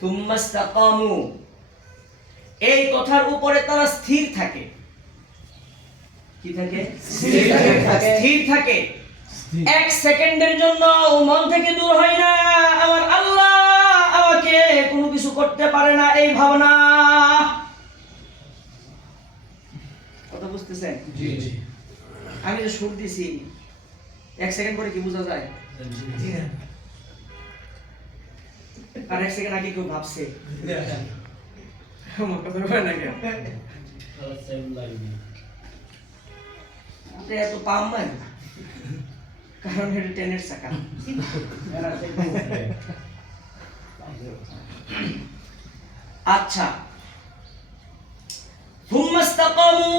সুম্মা ইসতাকামু, এই কথার উপরে তারা স্থির থাকে। কি থাকে? স্থির থাকে। এক সেকেন্ডের জন্য মন থেকে দূর হয় না আমার আল্লাহ আমাকে কোনো কিছু করতে পারে না, এই ভাবনা। কথা বুঝতেছেন? জি জি। আমি যে সুর দিছি, এক সেকেন্ড পরে কি বোঝা যায়? আর এক সেকেন্ড আগে কেউ ভাবছে এত পাম না, কারণ এটা ট্রেনের চাকা। আচ্ছা, সুম্মা ইসতাকামু,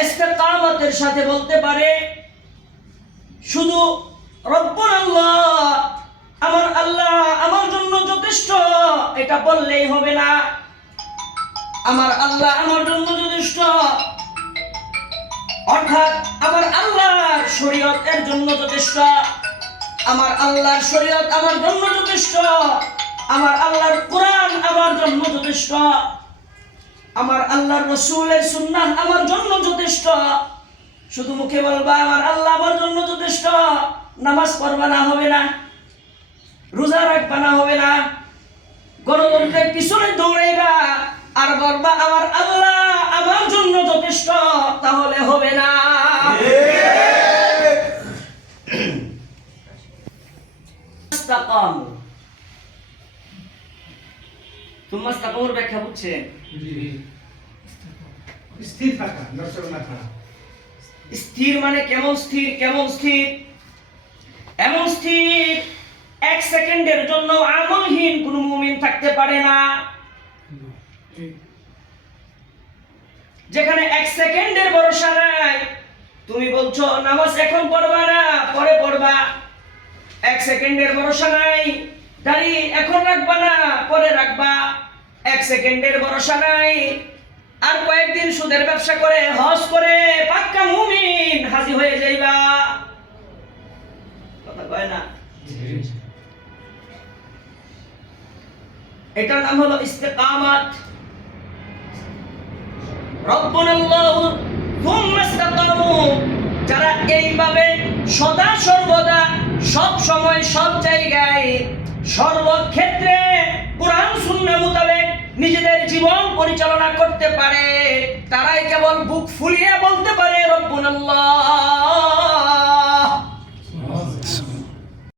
ইস্তিকামতের সাথে বলতে পারে শুধু রব্বুল আল্লাহ, আমার আল্লাহ আমার জন্য যথেষ্ট, এটা বললেই হবে না। আমার আল্লাহ আমার জন্য যথেষ্ট অর্থাৎ আমার আল্লাহর শরীয়ত এর জন্য যথেষ্ট, আমার আল্লাহর শরীয়ত আমার জন্য যথেষ্ট, আমার আল্লাহর কোরআন আমার জন্য যথেষ্ট, আমার আল্লাহর রাসূলের সুন্নাহ আমার জন্য যথেষ্ট। শুধু মুখে বলবা আমার আল্লাহ আমার জন্য যথেষ্ট, নামাজ পড়বা না হবে না, রোজা রাখবা না হবে না, গণতন্ত্রের পিছনে দৌড়াইবা আর বলবা আমার আল্লাহ আমার জন্য যথেষ্ট, তাহলে হবে না। ইসতাকামু, সুম্মা ইসতাকামুর ব্যাখ্যা বুঝছেন? স্থির থাকা, নড়চড় না করা। স্থির মানে কেমন স্থির? কেমন স্থির? এমন স্থির এক সেকেন্ডের জন্য আমলহীন কোন মুমিন থাকতে পারে না। যেখানে এক সেকেন্ডের ভরসা নাই, তুমি বলছো নামাজ এখন পড়বা না, পরে পড়বা, এক সেকেন্ডের ভরসা নাই, দাড়ি এখন রাখবা না, পরে রাখবা, এক সেকেন্ডের ভরসা নাই, আর কয়েকদিন সুদের ব্যবসা করে হজ করে পাক্কা মুমিন হাজী হয়ে যাইবা। কথা কয় না? এটার নাম হলো ইস্তিকামাত। রব্বুনাল্লাহু সুম্মা ইসতাকামু, যারা এইভাবে সদা সর্বদা সব সময় সব জায়গায় সর্বক্ষেত্রে কোরআন সুন্নাহ মোতাবেক নিজেদের জীবন পরিচালনা করতে পারে, তারাই কেবল বুক ফুলিয়ে বলতে পারে রব্বুনাল্লাহ।